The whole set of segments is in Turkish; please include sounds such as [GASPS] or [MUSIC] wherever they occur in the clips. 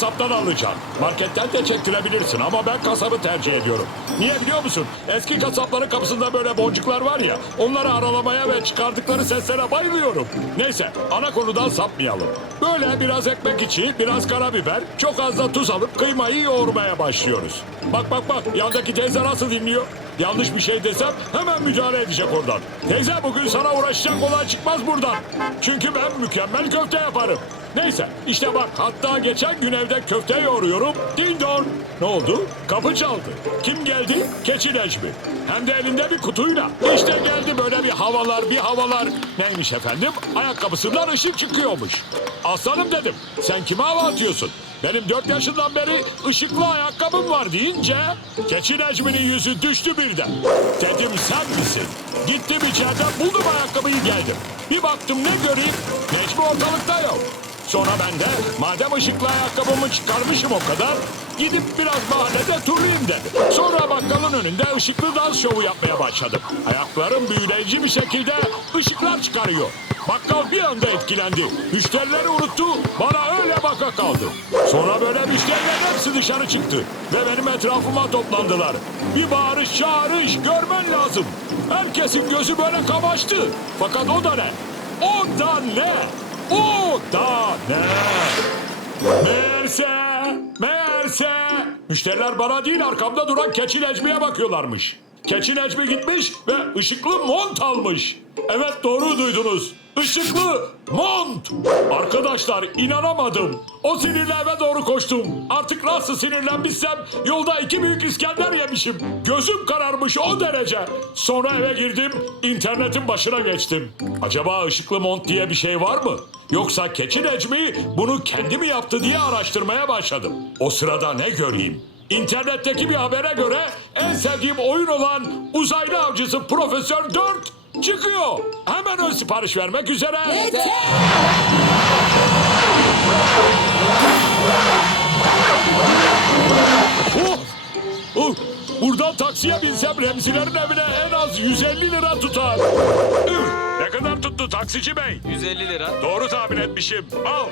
kasaptan alacaksın. Marketten de çektirebilirsin ama ben kasabı tercih ediyorum. Niye biliyor musun? Eski kasapların kapısında böyle boncuklar var ya, onları aralamaya ve çıkardıkları seslere bayılıyorum. Neyse, ana konudan sapmayalım. Böyle biraz ekmek içi, biraz karabiber, çok az da tuz alıp kıymayı yoğurmaya başlıyoruz. Bak bak bak, yandaki teyze nasıl dinliyor? Yanlış bir şey desem hemen müdahale edecek oradan. Teyze bugün sana uğraşacak olan çıkmaz buradan. Çünkü ben mükemmel köfte yaparım. Neyse işte bak hatta geçen gün evde köfte yoğuruyorum. Ding dong. Ne oldu? Kapı çaldı. Kim geldi? Keçi Necmi. Hem de elinde bir kutuyla. İşte geldi böyle bir havalar bir havalar. Neymiş efendim? Ayakkabısından ışık çıkıyormuş. Aslanım dedim. Sen kime hava atıyorsun? Benim dört yaşından beri ışıklı ayakkabım var deyince Keçi Necmi'nin yüzü düştü birden. Dedim sen misin? Gittim içeriden buldum ayakkabıyı geldim. Bir baktım ne göreyim? Necmi ortalıkta yok. Sonra ben de madem ışıklı ayakkabımı çıkarmışım o kadar gidip biraz mahallede turlayayım dedim. Sonra bakkalın önünde ışıklı dans şovu yapmaya başladım. Ayaklarım büyüleyici bir şekilde ışıklar çıkarıyor. Bakkal bir anda etkilendi. Müşterileri unuttu. Bana öyle baka kaldı. Sonra böyle müşterilerin hepsi dışarı çıktı. Ve benim etrafıma toplandılar. Bir bağırış çağırış görmen lazım. Herkesin gözü böyle kamaştı. Fakat o da ne? O da ne? O da ne? Meğerse, meğerse müşteriler bana değil arkamda duran keçi Necmi'ye bakıyorlarmış. Keçi Necmi gitmiş ve ışıklı mont almış. Evet doğru duydunuz. Işıklı mont. Arkadaşlar inanamadım. O sinirle eve doğru koştum. Artık nasıl sinirlenmişsem yolda iki büyük İskender yemişim. Gözüm kararmış o derece. Sonra eve girdim, internetin başına geçtim. Acaba ışıklı mont diye bir şey var mı? Yoksa Keçi Necmi bunu kendi mi yaptı diye araştırmaya başladım. O sırada ne göreyim? İnternetteki bir habere göre en sevdiğim oyun olan Uzaylı Avcısı Profesör 4 çıkıyor. Hemen ön sipariş vermek üzere. Oh! Oh! Buradan taksiye binsem Remzilerin evine en az 150 lira tutar. Üh! Ne kadar tuttu taksici bey? 150 lira. Doğru tahmin etmişim. Al.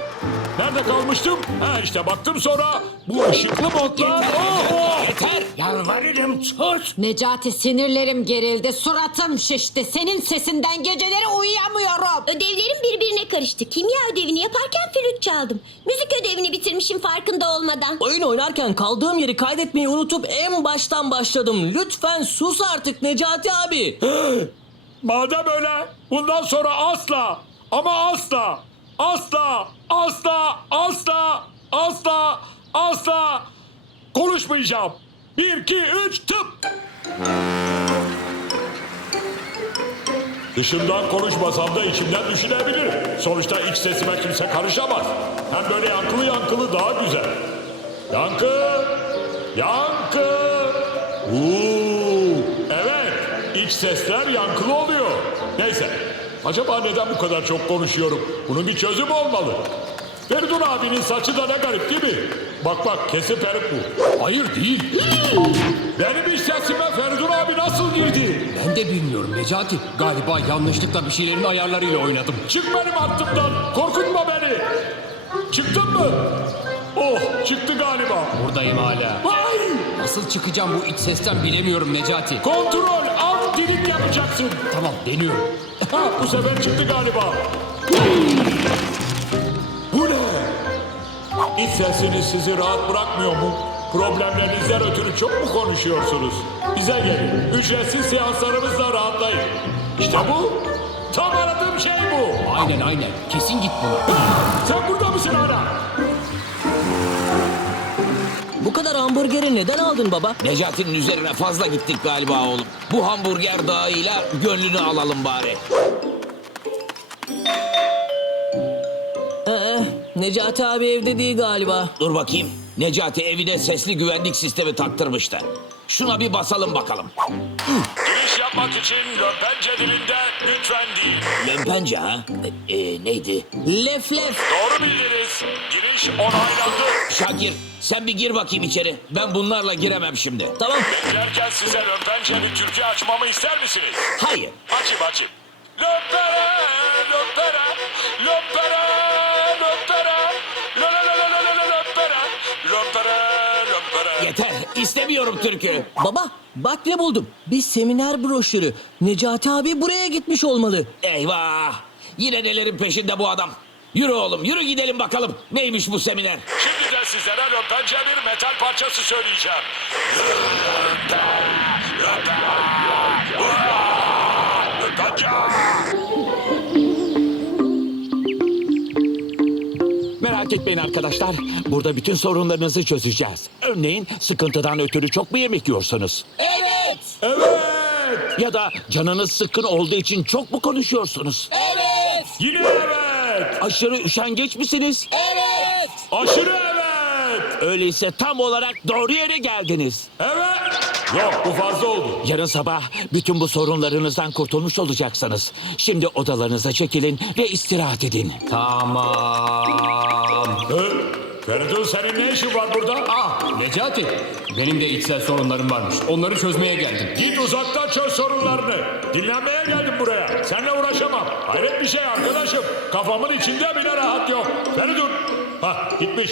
Nerede kalmıştım? Ha işte baktım sonra bu ışıklı montlar. Oh, oh. Yeter! Yalvarırım sus! Necati sinirlerim gerildi, suratım şişti. Senin sesinden geceleri uyuyamıyorum. Ödevlerim birbirine karıştı. Kimya ödevini yaparken flüt çaldım. Müzik ödevini bitirmişim farkında olmadan. Oyun oynarken kaldığım yeri kaydetmeyi unutup en baştan başladım. Lütfen sus artık Necati abi. [GASPS] Madem öyle bundan sonra asla ama asla asla asla asla asla asla konuşmayacağım. Bir, iki, üç, tıp. Dışımdan konuşmasam da içimden düşünebilirim. Sonuçta iç sesime kimse karışamaz. Hem böyle yankılı yankılı daha güzel. Yankı! Yankı! Uuu! Evet, iç sesler yankılı oluyor. Neyse, acaba neden bu kadar çok konuşuyorum? Bunun bir çözümü olmalı. Feridun abinin saçı da ne garip değil mi? Bak bak kesin peruk bu. Hayır değil. Benim iç sesime Feridun abi nasıl girdi? Ben de bilmiyorum Necati. Galiba yanlışlıkla bir şeylerin ayarlarıyla oynadım. Çık benim hattımdan. Korkutma beni. Çıktın mı? Oh çıktı galiba. Buradayım hala. Ay! Nasıl çıkacağım bu iç sesten bilemiyorum Necati. Kontrol alt dilik yapacaksın. Tamam deniyorum. Ha bu sefer çıktı galiba. Bu ne? İç sesiniz sizi rahat bırakmıyor mu? Problemlerinizden ötürü çok mu konuşuyorsunuz? Bize gelin. Ücretsiz seanslarımızla rahatlayın. İşte bu. Tam aradığım şey bu. Aynen aynen. Kesin git buna. Sen burada mısın hala? Bu kadar hamburgeri neden aldın baba? Necati'nin üzerine fazla gittik galiba oğlum. Bu hamburger dağıyla gönlünü alalım bari. Necati abi evde değil galiba. Dur bakayım. Necati evine sesli güvenlik sistemi taktırmıştı. Şuna bir basalım bakalım. Giriş yapmak için Löpence dilinde lütfen değil. Lömpence ha? E, e, neydi? Lef lef. Doğru bildiniz. Giriş onaylandı. Şakir sen bir gir bakayım içeri. Ben bunlarla giremem şimdi. Tamam. Beklerken size Löpence bir türkü açmamı ister misiniz? Hayır. Açayım açayım. Löpere, İstemiyorum türkü. Baba bak ne buldum. Bir seminer broşürü. Necati abi buraya gitmiş olmalı. Eyvah! Yine nelerin peşinde bu adam. Yürü oğlum yürü gidelim bakalım. Neymiş bu seminer? Şimdi de sizlere röpence bir metal parçası söyleyeceğim. Röpence! Merak etmeyin arkadaşlar. Burada bütün sorunlarınızı çözeceğiz. Örneğin sıkıntıdan ötürü çok mu yemek yiyorsunuz? Evet. Evet! Ya da canınız sıkkın olduğu için çok mu konuşuyorsunuz? Evet. Yine evet! Aşırı üşengeç misiniz? Evet. Aşırı evet! Öyleyse tam olarak doğru yere geldiniz. Evet! Yok bu fazla oldu. Yarın sabah bütün bu sorunlarınızdan kurtulmuş olacaksınız. Şimdi odalarınıza çekilin ve istirahat edin. Tamam. Feridun senin ne işin var burada? Ah Necati. Benim de içsel sorunlarım varmış. Onları çözmeye geldim. Git uzaktan çöz sorunlarını. Dinlenmeye geldim buraya. Seninle uğraşamam. Hayret bir şey arkadaşım. Kafamın içinde bile rahat yok. Feridun. Hah gitmiş.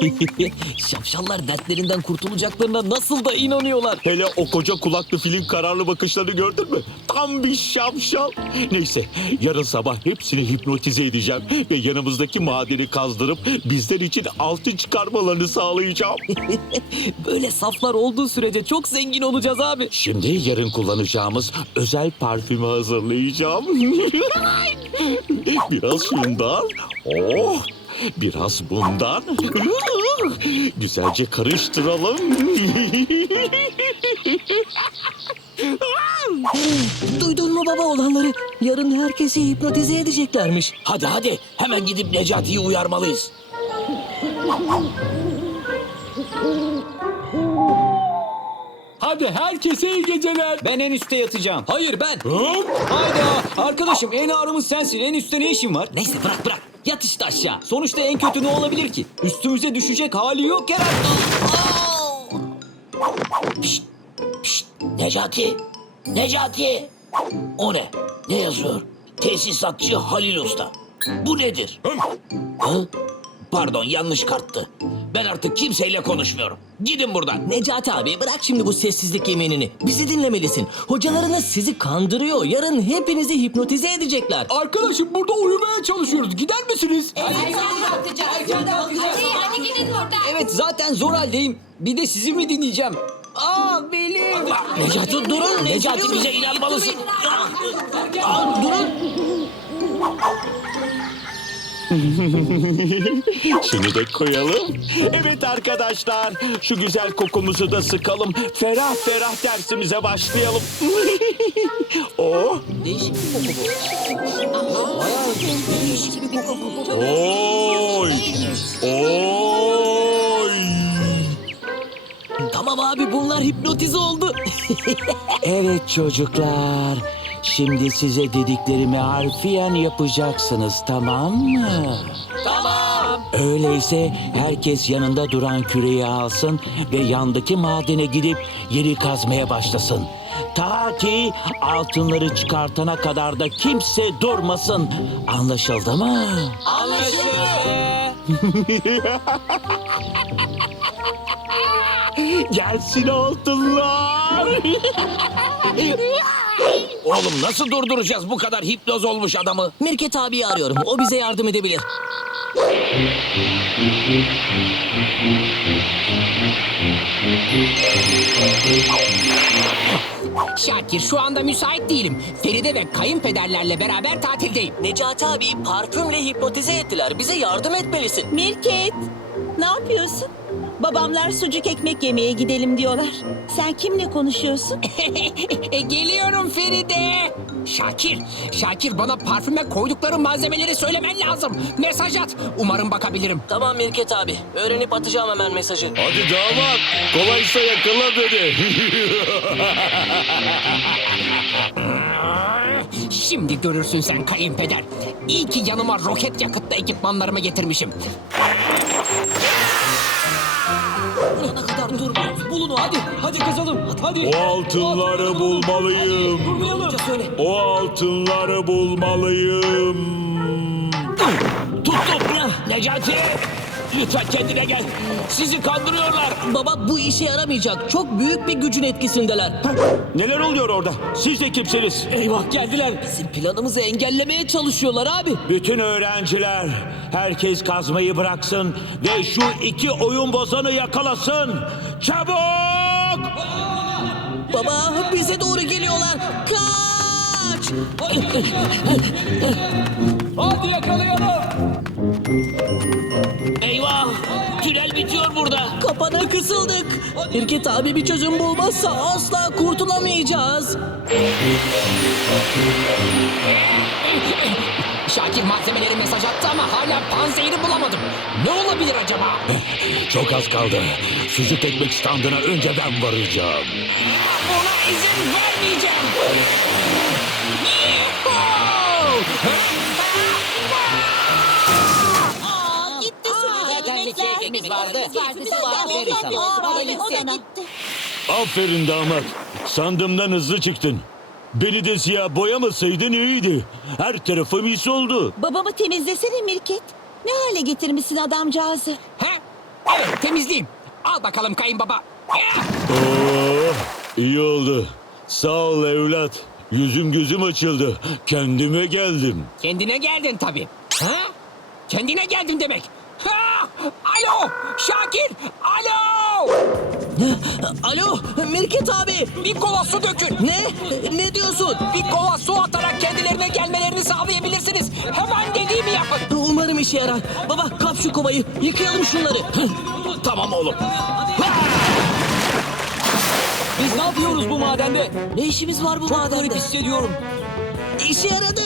[LAUGHS] Şapşallar dertlerinden kurtulacaklarına nasıl da inanıyorlar. Hele o koca kulaklı filin kararlı bakışlarını gördün mü? Tam bir şapşal. Neyse yarın sabah hepsini hipnotize edeceğim ve yanımızdaki madeni kazdırıp bizler için altın çıkarmalarını sağlayacağım. [LAUGHS] Böyle saflar olduğu sürece çok zengin olacağız abi. Şimdi yarın kullanacağımız özel parfümü hazırlayacağım. [LAUGHS] Biraz şundan. Oh. Biraz bundan. [LAUGHS] Güzelce karıştıralım. [LAUGHS] Duydun mu baba olanları? Yarın herkesi hipnotize edeceklermiş. Hadi hadi hemen gidip Necati'yi uyarmalıyız. Hadi herkese iyi geceler. Ben en üstte yatacağım. Hayır ben. Hayda arkadaşım en ağrımız sensin. En üstte ne işin var? Neyse bırak bırak. Yat işte aşağı. Sonuçta en kötü ne olabilir ki? Üstümüze düşecek hali yok herhalde. Şşt, Necati! Necati! O ne? Ne yazıyor? Tesisatçı Halil Usta. Bu nedir? Hı? Pardon yanlış karttı. Ben artık kimseyle konuşmuyorum. Gidin buradan. Necati abi bırak şimdi bu sessizlik yeminini. Bizi dinlemelisin. Hocalarınız sizi kandırıyor. Yarın hepinizi hipnotize edecekler. Arkadaşım burada uyumaya çalışıyoruz. Gider misiniz? Hadi gidin buradan. Evet zaten zor haldeyim. Bir de sizi mi dinleyeceğim? Aa belim. Necati durun. Necati bize inanmalısın. Aa, durun. [LAUGHS] Şunu da koyalım. Evet arkadaşlar, şu güzel kokumuzu da sıkalım. Ferah ferah dersimize başlayalım. [LAUGHS] oh, Değişik bir koku bu. Oy! Oy! Tamam abi bunlar hipnotize oldu. [LAUGHS] evet çocuklar. Şimdi size dediklerimi harfiyen yapacaksınız, tamam mı? Tamam. Öyleyse herkes yanında duran küreği alsın ve yandaki madene gidip yeri kazmaya başlasın. Ta ki altınları çıkartana kadar da kimse durmasın. Anlaşıldı mı? [LAUGHS] Gelsin altınlar. [LAUGHS] Oğlum nasıl durduracağız bu kadar hipnoz olmuş adamı? Mirket abiyi arıyorum. O bize yardım edebilir. Şakir şu anda müsait değilim. Feride ve kayınpederlerle beraber tatildeyim. Necati abi parfümle hipnotize ettiler. Bize yardım etmelisin. Mirket, ne yapıyorsun? Babamlar sucuk ekmek yemeye gidelim diyorlar. Sen kimle konuşuyorsun? [LAUGHS] E, Geliyorum Feride. Şakir, Şakir bana parfüme koydukları malzemeleri söylemen lazım. Mesaj at. Umarım bakabilirim. Tamam Mirket abi. Öğrenip atacağım hemen mesajı. Hadi damat, kolaysa yakala beni. [LAUGHS] Şimdi görürsün sen kayınpeder. İyi ki yanıma roket yakıtlı ekipmanlarımı getirmişim. Bulana kadar durmuyoruz. Bulun o Hadi hadi kazalım. Hadi. O altınları bulmalıyım. Durmayalım. Söyle. O altınları bulmalıyım. Tuttum. Necati! Lütfen kendine gel. Sizi kandırıyorlar. Baba bu işe yaramayacak. Çok büyük bir gücün etkisindeler. Neler oluyor orada? Siz de kimsiniz? Eyvah geldiler. Bizim planımızı engellemeye çalışıyorlar abi. Bütün öğrenciler, herkes kazmayı bıraksın ve şu iki oyun bozanı yakalasın. Çabuk! Baba bize doğru geliyorlar. Kaç! Hadi yakalayalım. Tünel bitiyor burada. Kapana kısıldık. Mirket abi bir çözüm bulmazsa asla kurtulamayacağız. Şakir malzemeleri mesaj attı ama hala panzehiri bulamadım. Ne olabilir acaba? Çok az kaldı. Sucuk ekmek standına önce ben varacağım. Buna izin vermeyeceğim. Ekmekler. vardı. Aferin sana. Aferin sana. Aferin damat. Sandığımdan hızlı çıktın. Beni de siyah boyamasaydın iyiydi. Her tarafım mis oldu. Babamı temizlesene Mirket. Ne hale getirmişsin adamcağızı. Ha? Evet temizleyeyim. Al bakalım kayınbaba. Oh, iyi oldu. Sağ ol evlat. Yüzüm gözüm açıldı. Kendime geldim. Kendine geldin tabii. Ha? Kendine geldin demek. Ha! Alo! Şakir! Alo! Alo Mirket abi. Bir kova su dökün. Ne? Ne diyorsun? Bir kova su atarak kendilerine gelmelerini sağlayabilirsiniz. Hemen dediğimi yapın. Umarım işe yarar. Baba kap şu kovayı. Yıkayalım şunları. Tamam oğlum. Biz ne yapıyoruz bu madende? Ne işimiz var bu Çok madende? garip hissediyorum. İşe yaradı.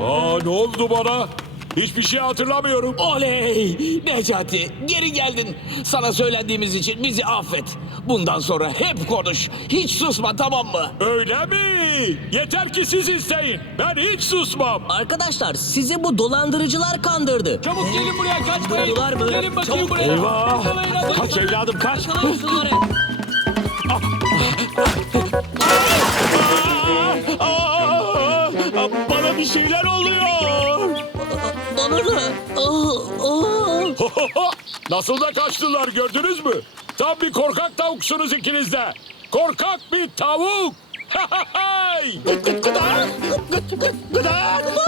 Aa ne oldu bana? Hiçbir şey hatırlamıyorum. Oley! Necati geri geldin. Sana söylendiğimiz için bizi affet. Bundan sonra hep konuş. Hiç susma tamam mı? Öyle mi? Yeter ki siz isteyin. Ben hiç susmam. Arkadaşlar sizi bu dolandırıcılar kandırdı. Çabuk gelin buraya kaçmayın. Vurdular mı? Gelin bakayım Çabuk. buraya. Eyvah! Yakalayın. Kaç evladım kaç! Yakalayın şunları. Aa, bana bir şeyler oluyor. Bana da. Aa, aa. Nasıl da kaçtılar gördünüz mü? Tam bir korkak tavuksunuz ikiniz de. Korkak bir tavuk. [LAUGHS] Hay! Gıdak! Gıdak! Gıdak! Gıdak! Gıdak!